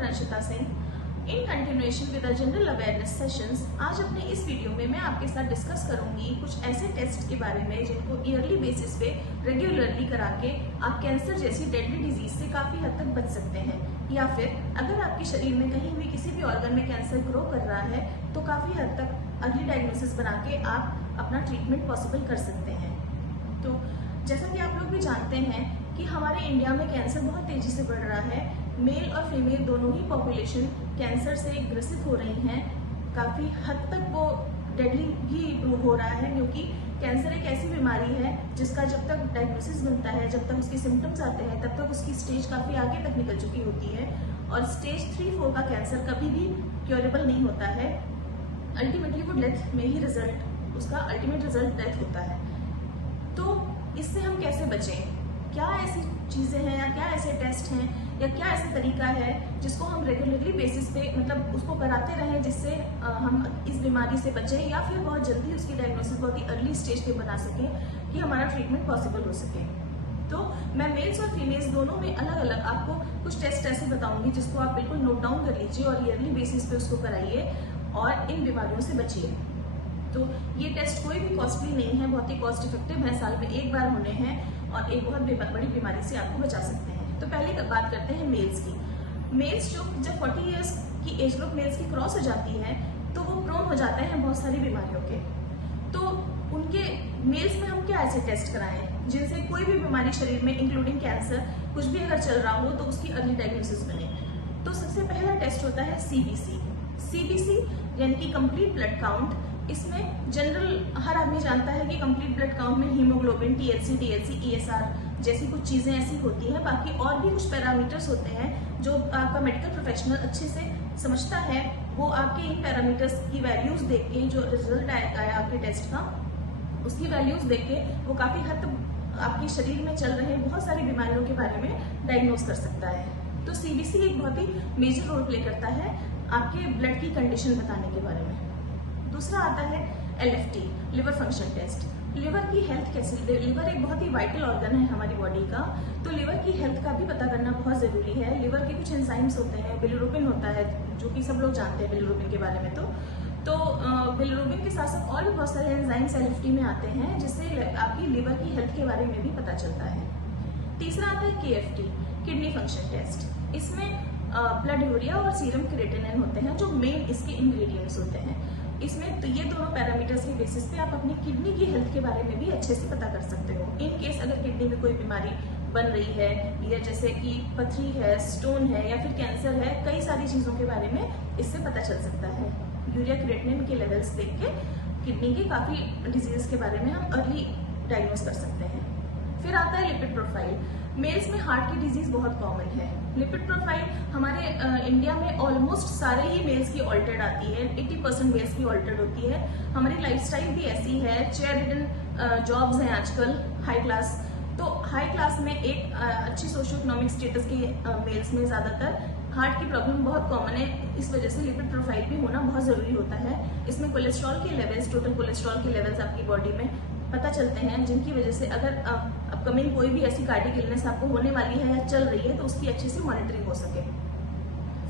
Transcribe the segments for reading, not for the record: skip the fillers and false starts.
Doctor Anshita Singh. In continuation with general awareness sessions, आज अपने इस वीडियो में मैं आपके साथ डिस्कस करूंगी कुछ ऐसे टेस्ट के बारे में जिनको ईयरली बेसिस पे रेगुलरली करा के आप कैंसर जैसी डेडली डिजीज से काफी हद तक बच सकते हैं, या फिर अगर आपके शरीर में कहीं भी किसी भी ऑर्गन में कैंसर ग्रो कर रहा है तो काफी हद तक अर्ली डायग्नोसिस बना के आप अपना ट्रीटमेंट पॉसिबल कर सकते हैं। तो जैसा कि आप लोग भी जानते हैं कि हमारे इंडिया में कैंसर बहुत तेजी से बढ़ रहा है। मेल और फीमेल दोनों ही पॉपुलेशन कैंसर से ग्रसित हो रही हैं। काफ़ी हद तक वो डेडली भी हो रहा है, क्योंकि कैंसर एक ऐसी बीमारी है जिसका जब तक डायग्नोसिस बनता है, जब तक उसके सिम्टम्स आते हैं, तब तक उसकी स्टेज काफ़ी आगे तक निकल चुकी होती है। और स्टेज 3-4 का कैंसर कभी भी क्योरेबल नहीं होता है। अल्टीमेटली वो डेथ में ही रिजल्ट, उसका अल्टीमेट रिजल्ट डेथ होता है। तो इससे हम कैसे बचें? क्या ऐसी चीज़ें हैं या क्या ऐसे टेस्ट हैं या क्या ऐसा तरीका है जिसको हम रेगुलरली बेसिस पे मतलब उसको कराते रहें, जिससे हम इस बीमारी से बचें या फिर बहुत जल्दी उसकी डायग्नोसिस बहुत ही अर्ली स्टेज पे बना सकें कि हमारा ट्रीटमेंट पॉसिबल हो सके। तो मैं मेल्स और फीमेल्स दोनों में अलग अलग आपको कुछ टेस्ट ऐसे बताऊंगी जिसको आप बिल्कुल नोट डाउन कर लीजिए और ईयरली बेसिस पे उसको कराइए और इन बीमारियों से बचिए। तो ये टेस्ट कोई भी कॉस्टली नहीं है, बहुत ही कॉस्ट इफेक्टिव है, साल में एक बार होने हैं और एक बहुत बड़ी बीमारी से आपको बचा सकते हैं। तो पहले बात करते हैं मेल्स की। मेल्स जो जब 40 इयर्स की एज ग्रुप मेल्स की क्रॉस हो जाती है तो वो प्रोन हो जाते हैं बहुत सारी बीमारियों के। तो उनके मेल्स में हम क्या ऐसे टेस्ट कराएं जिनसे कोई भी बीमारी शरीर में इंक्लूडिंग कैंसर कुछ भी अगर चल रहा हो तो उसकी अर्ली डायग्नोसिस बने। तो सबसे पहला टेस्ट होता है सीबीसी यानी कि कंप्लीट ब्लड काउंट। इसमें जनरल हर आदमी जानता है कि कंप्लीट ब्लड काउंट में हीमोग्लोबिन, टीएलसी, डीएलसी, ईएसआर जैसी कुछ चीजें ऐसी होती हैं। बाकी और भी कुछ पैरामीटर्स होते हैं जो आपका मेडिकल प्रोफेशनल अच्छे से समझता है। वो आपके इन पैरामीटर्स की वैल्यूज देख के, जो रिजल्ट आया आपके टेस्ट का, उसकी वैल्यूज देख के वो काफी हद तक आपके शरीर में चल रहे बहुत सारी बीमारियों के बारे में डायग्नोज कर सकता है। तो सीबीसी एक बहुत ही मेजर रोल प्ले करता है आपके ब्लड की कंडीशन बताने के बारे में। दूसरा आता है LFT, liver function test. Liver की हेल्थ कैसी, लिवर एक बहुत ही वाइटल ऑर्गन है हमारी बॉडी का, तो लिवर की हेल्थ का भी पता करना बहुत जरूरी है। लिवर के कुछ एंजाइम्स होते हैं, बिलिरुबिन होता है जो कि सब लोग जानते हैं बिलिरुबिन के बारे में। तो बिलिरुबिन के साथ साथ और भी बहुत सारे एंजाइम्स एलएफटी में आते हैं जिससे आपकी लिवर की हेल्थ के बारे में भी पता चलता है। तीसरा आता है केएफटी, किडनी फंक्शन टेस्ट। इसमें ब्लड यूरिया और सीरम क्रिएटिनिन होते हैं जो मेन इसके इंग्रेडिएंट्स होते हैं। इसमें तो ये दोनों पैरामीटर्स के बेसिस पे आप अपनी किडनी की हेल्थ के बारे में भी अच्छे से पता कर सकते हो। इन केस अगर किडनी में कोई बीमारी बन रही है या जैसे कि पथरी है, स्टोन है या फिर कैंसर है, कई सारी चीजों के बारे में इससे पता चल सकता है। यूरिया क्रिएटिनिन के लेवल्स देख के किडनी के काफी डिजीज के बारे में हम अर्ली डायग्नोज कर सकते हैं। फिर आता है लिपिड प्रोफाइल। मेल्स में हार्ट की डिजीज बहुत कॉमन है। लिपिड प्रोफाइल हमारे इंडिया में ऑलमोस्ट सारे ही मेल्स की ऑल्टर्ड आती है, 80% मेल्स की ऑल्टर्ड होती है। हमारी लाइफस्टाइल भी ऐसी है, चेयर रिडन जॉब्स हैं आजकल, हाई क्लास। तो हाई क्लास में एक अच्छी सोशो इकोनॉमिक स्टेटस के मेल्स में ज्यादातर हार्ट की प्रॉब्लम बहुत कॉमन है। इस वजह से लिपिड प्रोफाइल भी होना बहुत जरूरी होता है। इसमें कोलेस्ट्रॉल के लेवल्स, टोटल कोलेस्ट्रॉल के लेवल्स आपकी बॉडी में पता चलते हैं, जिनकी वजह से अगर अपकमिंग कोई भी ऐसी कार्डियक इलनेस आपको होने वाली है या चल रही है तो उसकी अच्छे से मॉनिटरिंग हो सके।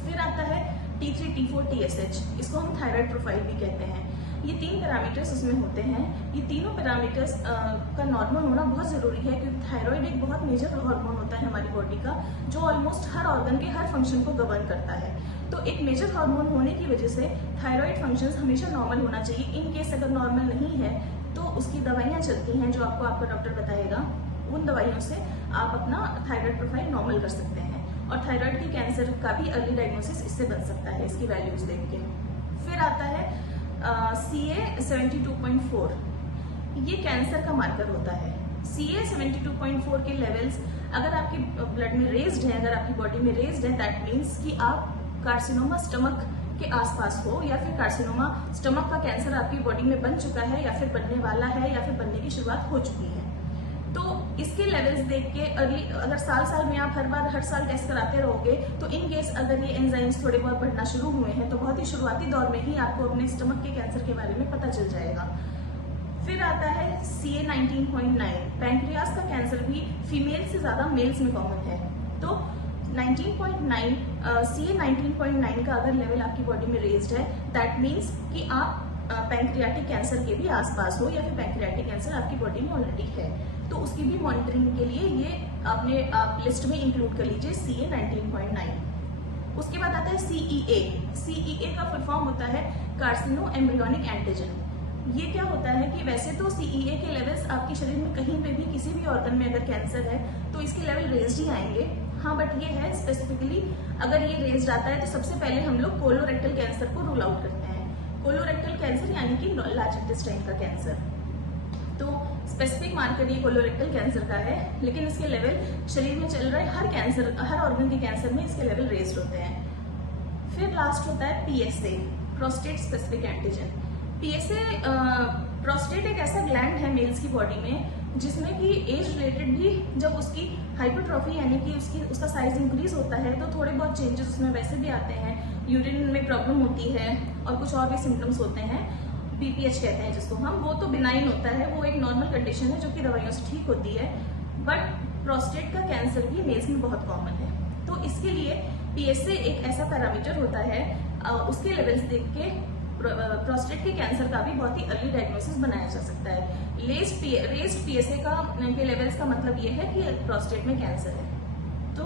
फिर आता है T3, T4, TSH, इसको हम थायराइड प्रोफाइल भी कहते हैं। ये 3 पैरामीटर्स उसमें होते हैं। ये तीनों पैरामीटर्स का नॉर्मल होना बहुत जरूरी है, क्योंकि थायराइड एक बहुत मेजर हार्मोन होता है हमारी बॉडी का, जो ऑलमोस्ट हर ऑर्गन के हर फंक्शन को गवर्न करता है। तो एक मेजर हार्मोन होने की वजह से थायराइड फंक्शंस हमेशा नॉर्मल होना चाहिए। इन केस अगर नॉर्मल नहीं है तो उसकी दवाइयाँ चलती हैं जो आपको आपका डॉक्टर बताएगा। उन दवाइयों से आप अपना थायराइड प्रोफाइल नॉर्मल कर सकते हैं और थायराइड के कैंसर का भी अर्ली डायग्नोसिस इससे बन सकता है, इसकी वैल्यूज देख के। फिर आता है CA 72.4, ये कैंसर का मार्कर होता है। CA 72.4 के लेवल्स अगर आपके ब्लड में रेज्ड है, अगर आपकी बॉडी में रेज्ड है, दैट मीन्स कि आप कार्सिनोमा स्टमक के आसपास हो या फिर कार्सिनोमा स्टमक का कैंसर आपकी बॉडी में बन चुका है या फिर बनने वाला है या फिर बनने की शुरुआत हो चुकी है। तो इसके लेवल्स देख के अर्ली, अगर साल में आप हर साल टेस्ट कराते रहोगे तो इन केस अगर ये एंजाइम्स थोड़े बहुत बढ़ना शुरू हुए हैं तो बहुत ही शुरुआती दौर में ही आपको अपने स्टमक के कैंसर के बारे में पता चल जाएगा। फिर आता है CA 19.9, पैंक्रियास का कैंसर भी फीमेल से ज्यादा मेल्स में कॉमन है। तो 19.9 CA 19.9 का अगर लेवल आपकी बॉडी में रेज्ड है, दैट मीन्स कि आप पैंक्रियाटिक कैंसर के भी आसपास हो या फिर पैंक्रियाटिक कैंसर आपकी बॉडी में ऑलरेडी है, तो उसकी भी मॉनिटरिंग के लिए ये आप लिस्ट में इंक्लूड कर लीजिए CA 19.9। उसके बाद आता है CEA। CEA का फुल फॉर्म होता है कार्सिनो एम्ब्रियोनिक एंटीजन। ये क्या होता है कि वैसे तो CEA के लेवल्स आपके शरीर में कहीं पे भी किसी भी ऑर्गन में अगर कैंसर है तो इसके लेवल रेज्ड ही आएंगे। हाँ, बट ये है स्पेसिफिकली अगर ये रेज्ड आता है तो सबसे पहले हम लोग कोलोरेक्टल कैंसर को रूल आउट करते हैं। कोलोरेक्टल कैंसर यानी कि लार्ज इंटेस्टाइन का कैंसर, तो स्पेसिफिक मार्कर ये कोलोरेक्टल कैंसर का है, लेकिन इसके लेवल शरीर में चल रहे हर कैंसर, हर ऑर्गन के कैंसर में इसके लेवल रेज्ड होते हैं। फिर लास्ट होता है PSA, prostate specific antigen. PSA prostate एक ऐसा ग्लैंड है मेल्स की बॉडी में जिसमें कि एज रिलेटेड भी जब उसकी हाइपरट्रॉफी यानी कि उसका साइज इंक्रीज होता है तो थोड़े बहुत चेंजेस उसमें वैसे भी आते हैं। यूरिन में प्रॉब्लम होती है और कुछ और भी सिम्टम्स होते हैं, BPH कहते हैं जिसको हम, वो तो बिनाइन होता है, वो एक नॉर्मल कंडीशन है जो कि दवाइयों से ठीक होती है। बट प्रोस्टेट का कैंसर भी मेल्स में बहुत कॉमन है, तो इसके लिए PSA एक ऐसा पैरामीटर होता है, उसके लेवल्स देख के प्रोस्टेट के कैंसर का भी बहुत ही अर्ली डायग्नोसिस बनाया जा सकता है। रेज्ड PSA के लेवल्स का मतलब ये है कि प्रोस्टेट में कैंसर है। तो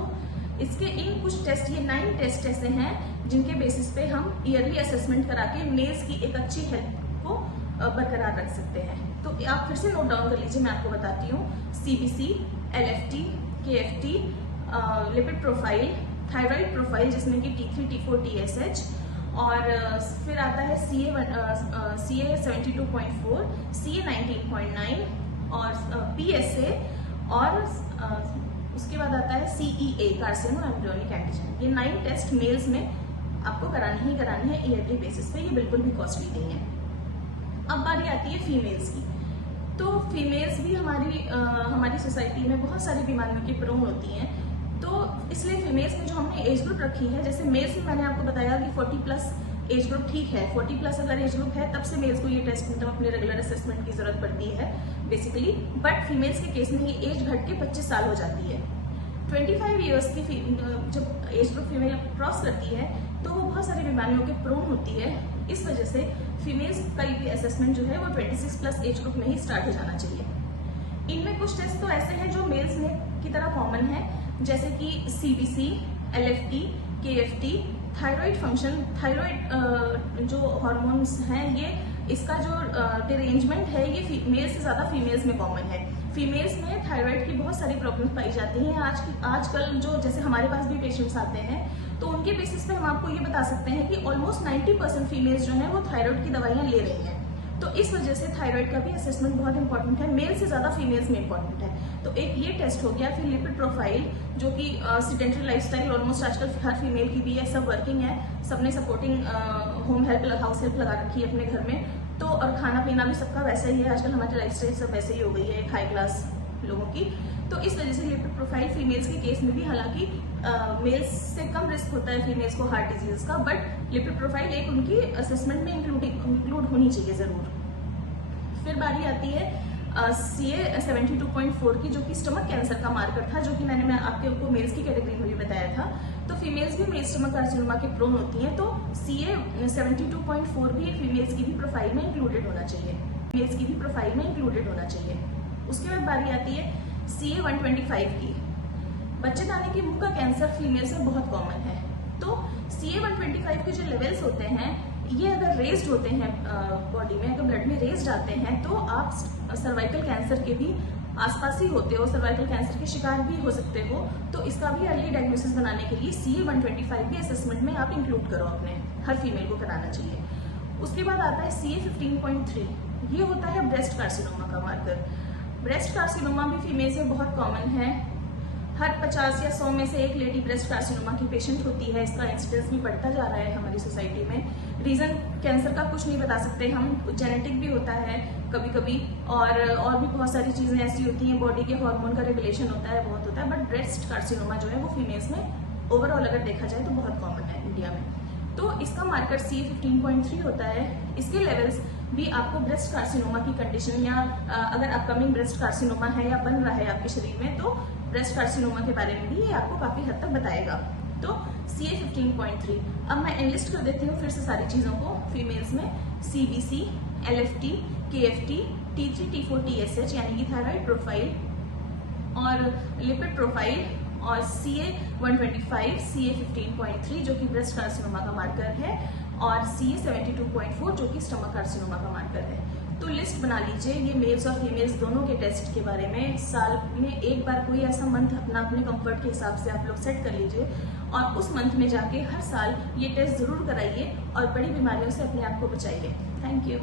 इसके इन कुछ टेस्ट, ये 9 टेस्ट ऐसे हैं जिनके बेसिस पे हम ईयरली असेसमेंट करा के मेल्स की एक अच्छी हेल्थ को बरकरार रख सकते हैं। तो आप फिर से नोट डाउन कर लीजिए, मैं आपको बताती हूँ। CBC, LFT, KFT, lipid profile, thyroid profile जिसमें कि T3, T4, TSH, और फिर आता है CA 72.4, CA 19.9 और PSA, और उसके बाद आता है CEA, कार्सिनो एम्ब्रियोनिक एंटीजन। ये 9 टेस्ट मेल्स में आपको करानी ही करानी है ईयरली बेसिस पे, ये बिल्कुल भी कॉस्टली नहीं है। अब बारी आती है फीमेल्स की। तो फीमेल्स भी हमारी सोसाइटी में बहुत सारी बीमारियों की प्रोन होती हैं, तो इसलिए फीमेल्स में जो हमने एज ग्रुप रखी है, जैसे मेल्स में मैंने आपको बताया कि 40+ एज ग्रुप ठीक है, 40+ अगर एज ग्रुप है तब से मेल्स को ये टेस्ट मतलब अपने रेगुलर असेसमेंट की जरूरत पड़ती है बेसिकली। बट फीमेल्स के केस में ये एज घट के 25 साल हो जाती है। 25 ईयर्स की जब एज ग्रुप फीमेल क्रॉस करती है तो वो बहुत सारी बीमारियों के प्रोन होती है। इस वजह से फीमेल्स का ये असेसमेंट जो है वो 26+ एज ग्रुप में ही स्टार्ट हो जाना चाहिए। इनमें कुछ टेस्ट तो ऐसे हैं जो मेल्स में की तरह कॉमन है, जैसे कि CBC, LFT, KFT, thyroid function. Thyroid जो हार्मोन्स हैं, ये इसका जो डिरेंजमेंट है ये मेल से ज्यादा फीमेल्स में कॉमन है। फीमेल्स में थायराइड की बहुत सारी प्रॉब्लम्स पाई जाती हैं। आजकल जो जैसे हमारे पास भी पेशेंट्स आते हैं तो उनके बेसिस पे हम आपको ये बता सकते हैं कि ऑलमोस्ट 90% फीमेल्स जो हैं वो थायराइड की दवाइयाँ ले रही हैं। तो इस वजह से थायराइड का भी असेसमेंट बहुत इंपॉर्टेंट है, मेल से ज्यादा फीमेल्स में इंपॉर्टेंट है। तो एक ये टेस्ट हो गया। फिर लिपिड प्रोफाइल, जो कि सेडेंटरी लाइफस्टाइल ऑलमोस्ट आजकल हर फीमेल की भी है, सब वर्किंग है, सबने supporting home help, house help लगा रखी है अपने घर में, तो और खाना पीना भी सबका वैसा ही है। आजकल हमारी लाइफस्टाइल सब वैसे ही हो गई है, एक हाई क्लास लोगों की। तो इस वजह से लिपिड प्रोफाइल फीमेल्स के केस में भी, हालांकि मेल्स से कम रिस्क होता है फीमेल्स को हार्ट डिजीज का, बट लिपिड प्रोफाइल एक उनकी असेसमेंट में इंक्लूड होनी चाहिए जरूर। फिर बारी आती है CA 72.4 की, जो कि स्टमक कैंसर का मार्कर था, जो कि मैं आपको मेल्स की कैटेगरी में भी बताया था। तो फीमेल्स भी मेल स्टमक कार्सिनोमा के प्रोन होती हैं, तो CA 72.4 भी फीमेल्स की भी प्रोफाइल में इंक्लूडेड होना चाहिए, फीमेल्स की भी प्रोफाइल में इंक्लूडेड होना चाहिए। उसके बाद बारी आती है CA 125 की। बच्चेदानी के मुंह का कैंसर फीमेल्स में बहुत कॉमन है। तो CA 125 के जो लेवल्स होते हैं, ये अगर रेज्ड होते हैं बॉडी में, अगर ब्लड में रेज्ड आते हैं, तो आप सर्वाइकल कैंसर के भी आसपास ही होते हो, सर्वाइकल कैंसर के शिकार भी हो सकते हो। तो इसका भी अर्ली डायग्नोसिस बनाने के लिए CA 125 के असेसमेंट में आप इंक्लूड करो, अपने हर फीमेल को कराना चाहिए। उसके बाद आता है CA 15.3, ये होता है ब्रेस्ट कार्सिनोमा का मार्कर। ब्रेस्ट कार्सिनोमा भी फीमेल्स में बहुत कॉमन है। हर 50 या 100 में से एक लेडी ब्रेस्ट कार्सिनोमा की पेशेंट होती है। इसका इंसिडेंस भी बढ़ता जा रहा है हमारी सोसाइटी में। रीजन कैंसर का कुछ नहीं बता सकते हम, जेनेटिक भी होता है कभी कभी, और भी बहुत सारी चीजें ऐसी होती हैं, बॉडी के हार्मोन का रेगुलेशन होता है, बहुत होता है। बट ब्रेस्ट कार्सिनोमा जो है वो फीमेल्स में ओवरऑल अगर देखा जाए तो बहुत कॉमन है इंडिया में। तो इसका मार्कर CA15.3 होता है। इसके लेवल्स भी आपको ब्रेस्ट कार्सिनोमा की कंडीशन या अगर अपकमिंग ब्रेस्ट कार्सिनोमा है या बन रहा है आपके शरीर में, तो ब्रेस्ट कार्सिनोमा के बारे में भी ये आपको काफी हद तक बताएगा। तो CA15.3। अब मैं एनलिस्ट कर देती हूँ फिर से सारी चीजों को। फीमेल्स में CBC, LFT, KFT, T3, T4, TSH यानी कि थायराइड प्रोफाइल और लिपिड प्रोफाइल, और CA125, CA15.3 जो कि ब्रेस्ट कार्सिनोमा का मार्कर है, और CA72.4 जो कि स्टमक कार्सिनोमा का मार्कर है। तो लिस्ट बना लीजिए ये मेल्स और फीमेल्स दोनों के टेस्ट के बारे में। साल में एक बार कोई ऐसा मंथ अपना अपने कंफर्ट के हिसाब से आप लोग सेट कर लीजिए और उस मंथ में जाके हर साल ये टेस्ट जरूर कराइए और बड़ी बीमारियों से अपने आप को बचाइए। Thank you.